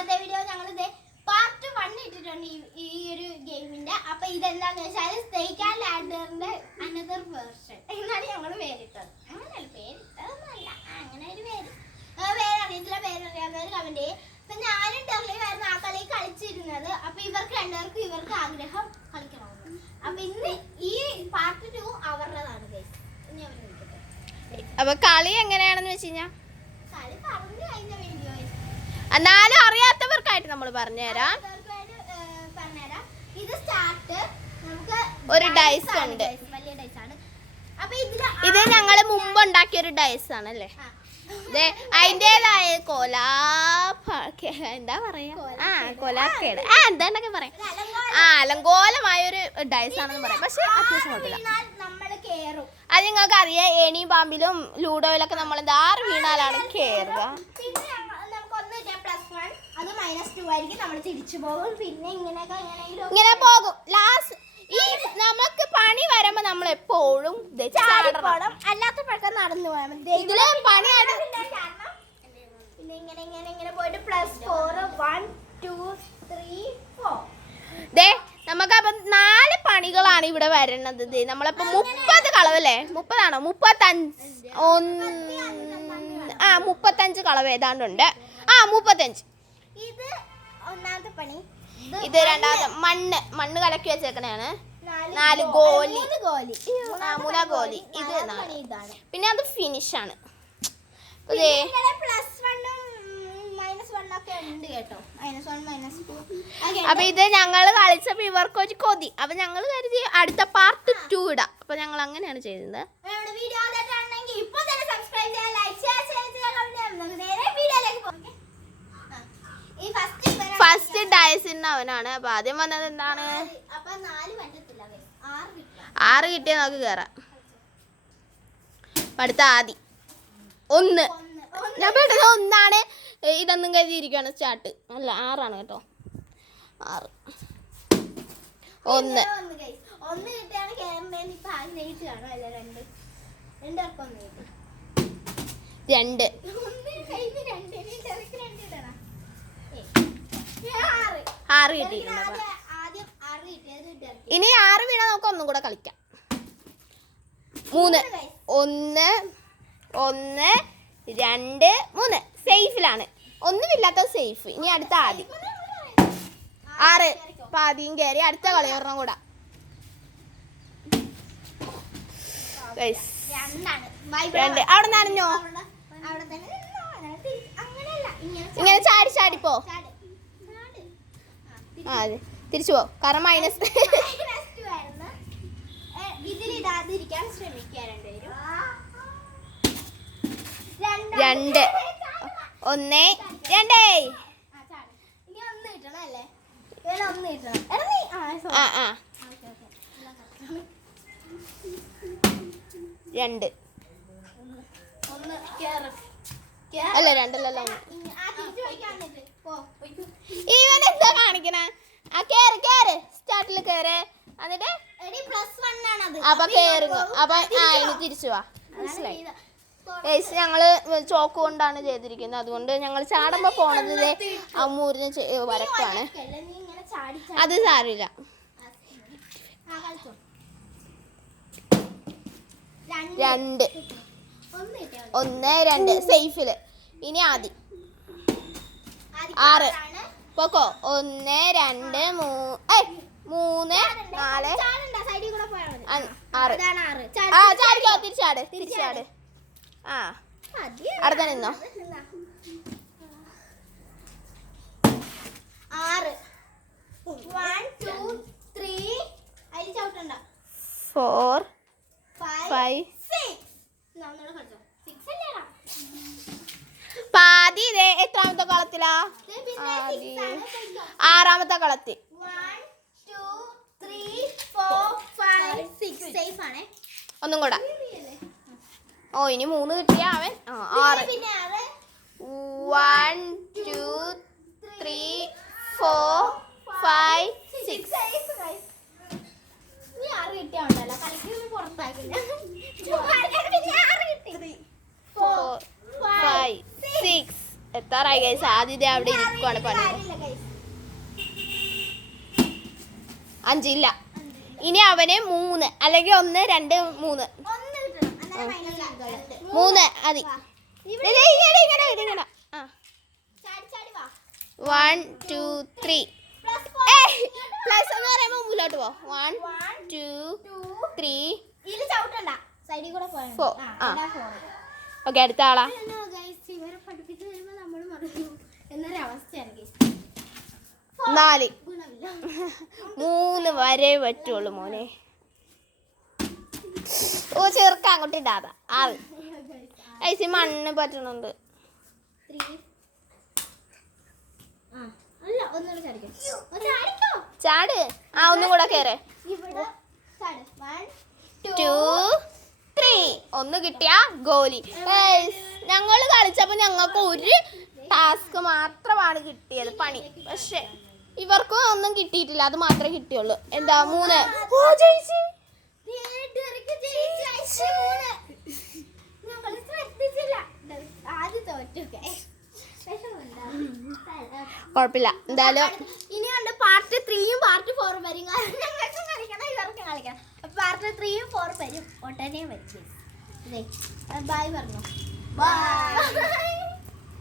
ഇന്നത്തെ വീഡിയോ ഞങ്ങൾ പാർട്ട് 1 ഇട്ടിട്ടുണ്ട് ഈ ഒരു ഗെയിമിന്റെ. അപ്പൊ ഇതെന്താന്ന് വെച്ചാൽ സ്നേക്ക് ആൻഡ് ലാഡറിന്റെ അനദർ വേർഷൻ എന്നാണ് ഞങ്ങൾ പേരിട്ടത്. അങ്ങനെയല്ല പേരിട്ടതൊന്നുമല്ല, അങ്ങനെ ഒരു പേരറിയത്തില്ല. പേരറിയാവുന്നവർ കമന്റ് ചെയ്യും. അപ്പൊ ഞാനും ടെർലിയായിരുന്നു ആ കളി കളിച്ചിരുന്നത്. അപ്പൊ ഇവർക്ക് രണ്ടുപേർക്കും ഇവർക്ക് ആഗ്രഹം കളിക്കണമെന്ന്. അപ്പൊ ഇന്ന് ഈ പാർട്ട് 2 അവരുടേതാണ് ഗൈസ്. ഇനി അവർ കളിക്കട്ടെ. അപ്പൊ കളി എങ്ങനെയാണെന്ന് വെച്ച് കഴിഞ്ഞാൽ കളി പറഞ്ഞു കഴിഞ്ഞ വീഡിയോ എന്നാലും അറിയാത്തവർക്കായിട്ട് നമ്മൾ പറഞ്ഞുതരാം. ഇത് സ്റ്റാർട്ട് നമുക്ക് ഒരു ഡൈസ് ഉണ്ട്. വലിയ ഡൈസ് ആണ്. അപ്പൊ ഇത് ഞങ്ങൾ മുമ്പ് ഉണ്ടാക്കിയ ഒരു ഡൈസ് ആണല്ലേ. അതിൻ്റെതായ എന്താ പറയാ, കൊലാക്കേട് എന്താണ്ടൊക്കെ പറയാം, അലങ്കോലമായ ഒരു ഡൈസ് ആണെന്ന് പറയാം. പക്ഷെ അത്യാവശ്യം കുഴപ്പമില്ല. അത് നിങ്ങൾക്ക് അറിയാം, ഏണിയും പാമ്പിലും ലൂഡോയിലൊക്കെ നമ്മൾ ആറ് വീണാലാണ് കയറുക. ഇങ്ങനെ പോകും. ലാസ്റ്റ് ഈ നമുക്ക് പണി വരുമ്പോ നമ്മൾ എപ്പോഴും അല്ലാത്തപ്പോഴൊക്കെ നടന്നു പോയാൽ ഇതില് പണി പിന്നെ ഇങ്ങനെ പോയിട്ട് +4 1 2 3 4 നമുക്കപ്പം 4 പണികളാണ് ഇവിടെ വരുന്നത്. നമ്മളിപ്പോ 30 കളവല്ലേ, 30ആണോ 35 കളവ് ഏതാണ്ടുണ്ട്. 35. ഇത് ഒന്നാമത്തെ പണി. ഇത് രണ്ടാമത്തെ മണ്ണ് കലക്കി വെച്ചേക്കണേണ്. 4 ഗോലി, 3 ഗോലി. ഇത് പിന്നെ അത് ഫിനിഷ് ആണ്. അപ്പൊ ഇത് ഞങ്ങൾ കളിച്ചപ്പോ ഇവർക്ക് ഒരു കൊതി. അപ്പൊ ഞങ്ങൾ കരുതി അടുത്ത പാർട്ട് 2 ഇടാം. അപ്പൊ ഞങ്ങൾ അങ്ങനെയാണ് ചെയ്തത്. ഫസ്റ്റ് ഡയസിന് അവനാണ്. അപ്പൊ ആദ്യം വന്നത് എന്താണ്, 6 കിട്ടിയ നമുക്ക് കേറാം. അടുത്ത ആദ്യം 1. ഞാൻ പെട്ടെന്ന് 1 ഇതൊന്നും കരുതിയിരിക്കുകയാണ്. സ്റ്റാർട്ട് അല്ല 6 കേട്ടോ. 6 1 2 6 കിട്ടിയിട്ടുണ്ട്. ഇനി 6 വീണ നമുക്ക് ഒന്നും കൂടെ കളിക്കാം. 3 1 2 3 സേഫിലാണ്. ഒന്നുമില്ലാത്ത സേഫ്. ഇനി അടുത്ത ആദ്യം 6 പാതിയും കയറി. അടുത്ത കളി ഒരെണ്ണം കൂടെ. അവിടെ നനഞ്ഞോ? ഇങ്ങനെ ചാടിപ്പോ. അതെ, തിരിച്ചു പോ. കാരണം -2 ഇതിലിടാതിരിക്കാൻ ശ്രമിക്കുക. 2 1 2 അല്ല 2 അല്ലല്ലോ. ഇവൻ എന്താ കാണിക്കണേ? കേറ് സ്റ്റാർട്ടിൽ കേറ്. എന്നിട്ട് അപ്പൊ കേറുന്നു. അപ്പൊ ഇനി തിരിച്ചു വാ. മനസ്സിലായി? ഞങ്ങള് ചോക്ക് കൊണ്ടാണ് ചെയ്തിരിക്കുന്നത്. അതുകൊണ്ട് ഞങ്ങൾ ചാടുമ്പോ പോണത് അമ്മൂരിന് വരക്കാണ്. അത് സാരില്ല. 2 1 2 സേഫില്. ഇനി ആദ്യം 6 പോക്കോ. 1 2 3 4 6. ചാടിക്കോ. തിരിച്ചാട്. അടുത്ത നിന്നോ. 6 1 2 3 അതിൽ ചവിട്ടണ്ട. 4 5 6 അല്ലേടാ. പാതി. എത്രാമത്തെ കളത്തിലാ? 6ാമത്തെ കളത്തിൽ. 1 2 3 4 5 6 സേഫ് ആണ്. ഒന്നും കൂടെ. ഇനി 3 കിട്ടിയ അവൻ 6. 1 2 3 4 5 6. 6 കിട്ടിയുണ്ടല്ലോ. കളിക്കുന്ന പുറത്താക്കില്ല. 4 5 6 എത്താറായി. കഴിയാറായി ഗൈസ്. ആദ്യം അവിടെ ഇരിക്കുവാണ് പണി. 5 ഇല്ല. ഇനി അവന് 3 അല്ലെങ്കിൽ 1 2 3 3 മതി. ഇങ്ങനെ 1 2 3 പ്ലസ് എന്ന് പറയുമ്പോ മുന്നോട്ട് പോ. 1 2 3 4. ഓക്കെ, അടുത്ത ആളാ. ഇവരെ പഠിപ്പിച്ചു വരുമ്പോ നമ്മൾ മറന്നു എന്നൊരവസ്ഥയാണ്. 4 3 വരെ പറ്റുള്ളൂ മോനെ. ഓ ചെറുക്ക അങ്ങോട്ട് ഇടാതാ. ആള് ഐസി മണ്ണ് പറ്റണുണ്ട്. ചാട്. ഒന്നും കൂടെ കേറ്. 2 3 ഒന്ന് കിട്ടിയ ഗോലി. ഞങ്ങൾ കളിച്ചപ്പോ ഞങ്ങൾക്ക് ഒരു ടാസ്ക് മാത്രമാണ് കിട്ടിയത് പണി. പക്ഷെ ഇവർക്കും ഒന്നും കിട്ടിയിട്ടില്ല, അത് മാത്രമേ കിട്ടിയുള്ളൂ. എന്താ 3. ഓ ജയിച്ചു. കുഴപ്പമില്ല, എന്തായാലും ഇനി ഉണ്ട് പാർട്ട് 3 പാർട്ട് 4 വരും. ഞങ്ങൾക്കും കളിക്കണം, ഇവർക്കും കളിക്കണം. പാർട്ട് 3 4 വരും. ഒട്ടനെ വരും. ബൈ പറഞ്ഞു. ബൈ.